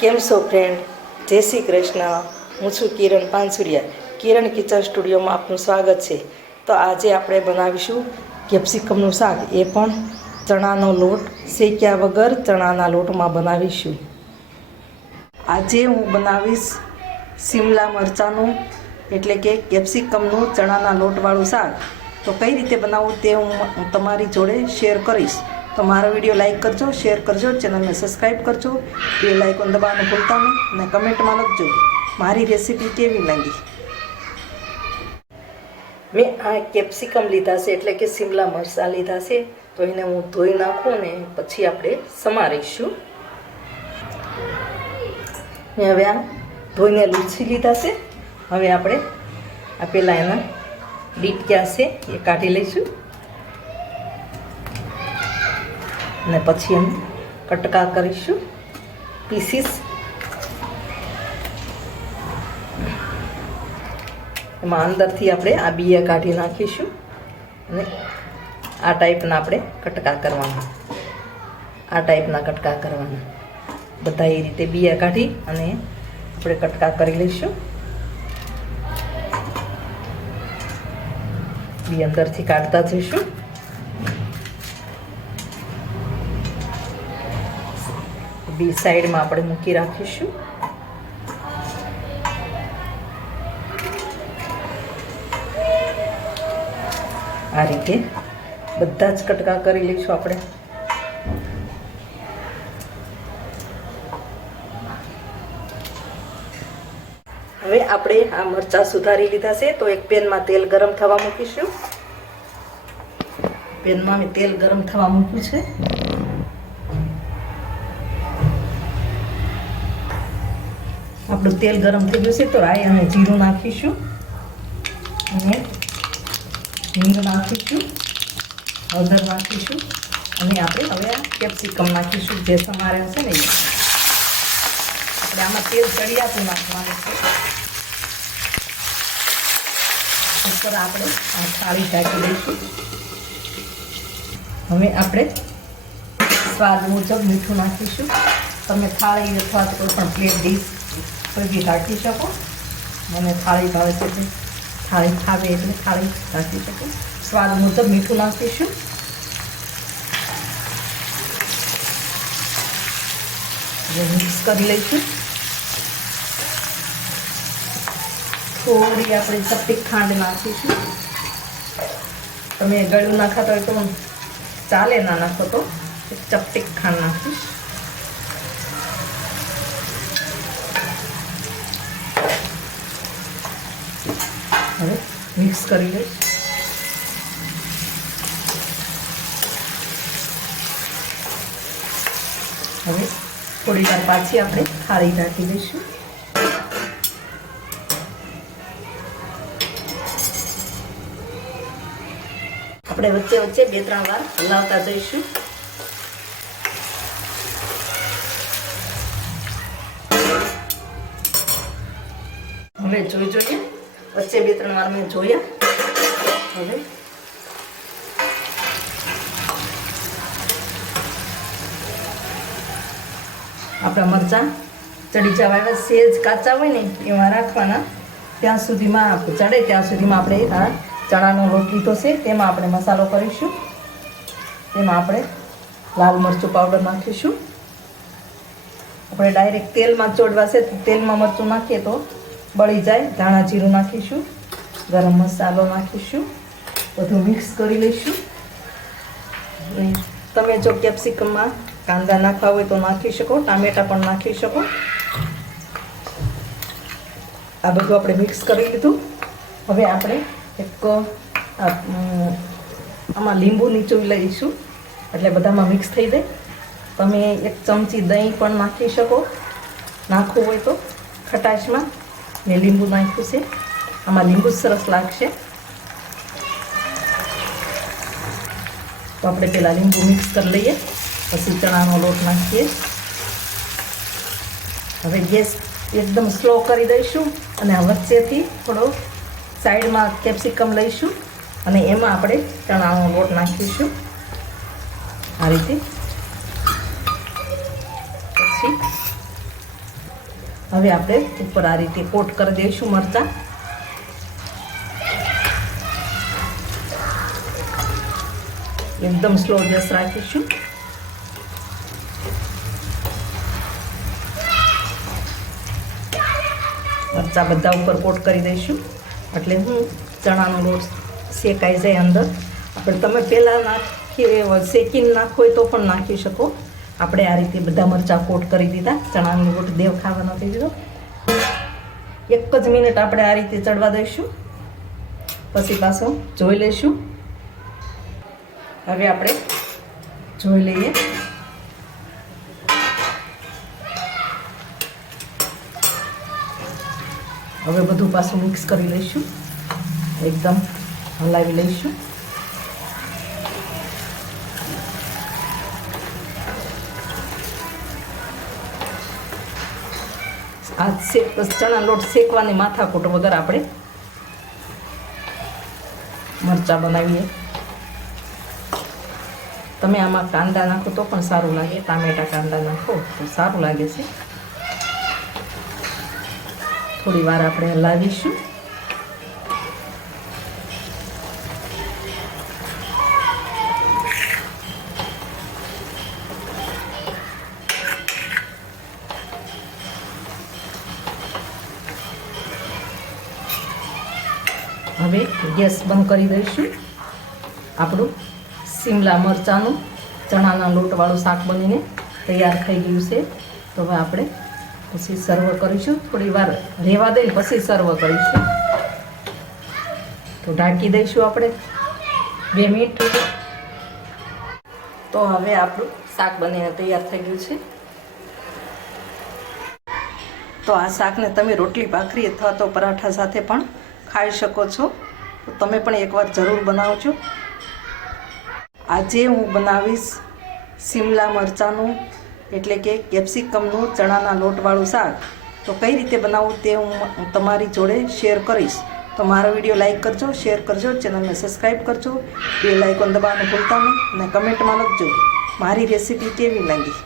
કેમ છો ફ્રેન્ડ જય શ્રી કૃષ્ણ. હું છું કિરણ પાનસુરિયા. કિરણ કિચન સ્ટુડિયોમાં આપનું સ્વાગત છે. તો આજે આપણે બનાવીશું કેપ્સિકમનું શાક. એ પણ ચણાનો લોટ શેક્યા વગર ચણાના લોટમાં બનાવીશું. આજે હું બનાવીશ શિમલા મરચાંનું, એટલે કે કેપ્સિકમનું ચણાના લોટવાળું શાક. તો કઈ રીતે બનાવવું તે હું હું તમારી જોડે શેર કરીશ. તો મારો વીડિયો લાઈક કરજો શેર કરજો ચેનલને સબસ્ક્રાઈબ કરજો. બે લાઇકોન દબાવવાનું ભૂલતા નહીં અને કમેન્ટમાં લખજો, મારી રેસીપી કેવી લાગી? મેં આ કેપ્સિકમ લીધા છે, એટલે કે શિમલા મરચાં લીધા છે. તો એને હું ધોઈ નાખું ને પછી આપણે સમારીશું. મેં હવે આ ધોઈને લૂછી લીધા છે. હવે આપણે આ પેલા એના ડીટક્યા છે એ કાઢી લઈશું. અને પછી એમ કટકા કરીશું પીસીસ. એમાં અંદરથી આપણે આ બિયા કાઢી નાખીશું અને આ ટાઈપના આપણે કટકા કરવાના. આ ટાઈપના કટકા કરવાના. બધા એ રીતે બિયા કાઢી અને આપણે કટકા કરી લઈશું. બી અંદરથી કાઢતા જઈશું. બી સાઈડમાં આપણે મૂકી રાખીશું. આ રીતે બધા જ કટકા કરી લઈશું આપણે. હવે આપણે આ મરચાં સુધારી લીધા છે, તો એક પેનમાં તેલ ગરમ થવા મૂકીશું. પેનમાં મેં તેલ ગરમ થવા મૂક્યું છે. આપણું તેલ ગરમ થઈ ગયું છે, તો રાઈ અને જીરું નાખીશું. અને હિંગ નાખીશું, હળદર નાખીશું. અને આપણે હવે કેપ્સિકમ નાખીશું, જે સમારે હશે ને આપણે આમાં તેલ ચડિયાતું નાખવાનું છે. ઉપર આપણે થાળી ઢાંકી દઈશું. હવે આપણે સ્વાદ મુજબ મીઠું નાખીશું. તમે થાળી અથવા કોઈ પણ પ્લેટ ડીશ કોઈ બી ઢાંકી શકો. મને થાળી ભાવે છે એટલે થાળી ખાવે એટલે થાળી ઢાંકી શકો. સ્વાદ મુજબ મીઠું નાખીશું. મિક્સ કરી લઈશું. થોડી આપણે ચપટી ખાંડ નાખીશું. તમે ગળ્યું ના ખાતા હોય તો ચાલે ના નાખો તો. ચપટી ખાંડ નાખીશ. હવે મિક્સ કરી લઈશ. હવે થોડી વાર પાછી આપણે ખારી નાખી દઈશું. આપણે વચ્ચે વચ્ચે બે ત્રણ વાર હલાવતા જઈશું. હવે જોઈ જોઈએ વચ્ચે બે ત્રણ વાર મેં જોયા. હવે આપણા મરચાં ચડી જવા એવા સેજ કાચા હોય ને, એમાં રાખવાના. ત્યાં સુધીમાં ચડે, ત્યાં સુધીમાં આપણે આ ચણાનો લોટ લીધો છે. તેમાં આપણે મસાલો કરીશું. તેમાં આપણે લાલ મરચું પાવડર નાખીશું. આપણે ડાયરેક્ટ તેલમાં ચોડવા છે. તેલમાં મરચું નાખીએ તો બળી જાય, ધાણા જીરું નાખીશું, ગરમ મસાલો નાખીશું, બધું મિક્સ કરી લઈશું. તમે જો કેપ્સિકમમાં કાંદા નાખવા હોય તો નાખી શકો, ટામેટા પણ નાખી શકો. આ બધું આપણે મિક્સ કરી લીધું. હવે આપણે એક આમાં લીંબુ નીચું લઈશું, એટલે બધામાં મિક્સ થઈ જાય. તમે એક ચમચી દહીં પણ નાખી શકો. નાખવું હોય તો ખટાશમાં. મેં લીંબુ નાખ્યું છે આમાં લીંબુ સરસ લાગશે તો આપણે પહેલાં લીંબુ મિક્સ કરી લઈએ પછી ચણાનો લોટ નાખીએ હવે ગેસ એકદમ સ્લો કરી દઈશું અને વચ્ચેથી થોડો સાઈડમાં કેપ્સિકમ લઈશું અને એમાં આપણે ચણાનો લોટ નાખીશું આ રીતે પછી હવે આપણે ઉપર આ રીતે કોટ કરી દઈશું મરચાં. એકદમ સ્લો ગેસ રાખીશું. મરચાં બધા ઉપર કોટ કરી દઈશું. એટલે હું ચણાનો લોટ શેકાઈ જાય અંદર. આપણે તમે પહેલાં નાખી શેકીને નાખો હોય તો પણ નાખી શકો. આપણે આ રીતે બધા મરચાં કોટ કરી દીધા. ચણાનો લોટ દેવ ખાવાનો થઈ દીધો એક જ મિનિટ આપણે આ રીતે ચડવા દઈશું. પછી પાછો જોઈ લઈશું. હવે આપણે જોઈ લઈએ. હવે બધું પાછું મિક્સ કરી લઈશું. એકદમ હલાવી લઈશું. આ શેક ચણા લોટ શેકવાની માથાકૂટ વગર આપણે મરચાં બનાવીએ. તમે આમાં કાંદા નાખો તો પણ સારું લાગે, ટામેટા કાંદા નાખો તો સારું લાગે છે. થોડી વાર આપણે હલાવીશું. હવે ગેસ બંધ કરી દઈશું. આપણું શિમલા મરચાંનું, ચણાના લોટવાળું શાક બનીને તૈયાર થઈ ગયું છે. તો હવે આપણે પછી સર્વ કરીશું. થોડી વાર રહેવા દઈ પછી સર્વ કરીશું. તો ઢાંકી દઈશું આપણે. બે મિનિટ. તો હવે આપણું શાક બનીને તૈયાર થઈ ગયું છે. તો આ શાકને તમે રોટલી, ભાખરી અથવા તો પરાઠા સાથે પણ ખાઈ શકો છો. તો તમે પણ એકવાર જરૂર બનાવજો. આજે હું બનાવીશ શિમલા મરચાંનું, એટલે કે કેપ્સિકમનું ચણાના લોટવાળું શાક. તો કઈ રીતે બનાવવું તે હું તમારી જોડે શેર કરીશ. તો મારો વીડિયો લાઈક કરજો, શેર કરજો, ચેનલને સબસ્ક્રાઈબ કરજો. બે લાઇકોન દબાવવાનું ભૂલતા નહીં અને કમેન્ટમાં લખજો, મારી રેસીપી કેવી લાગી?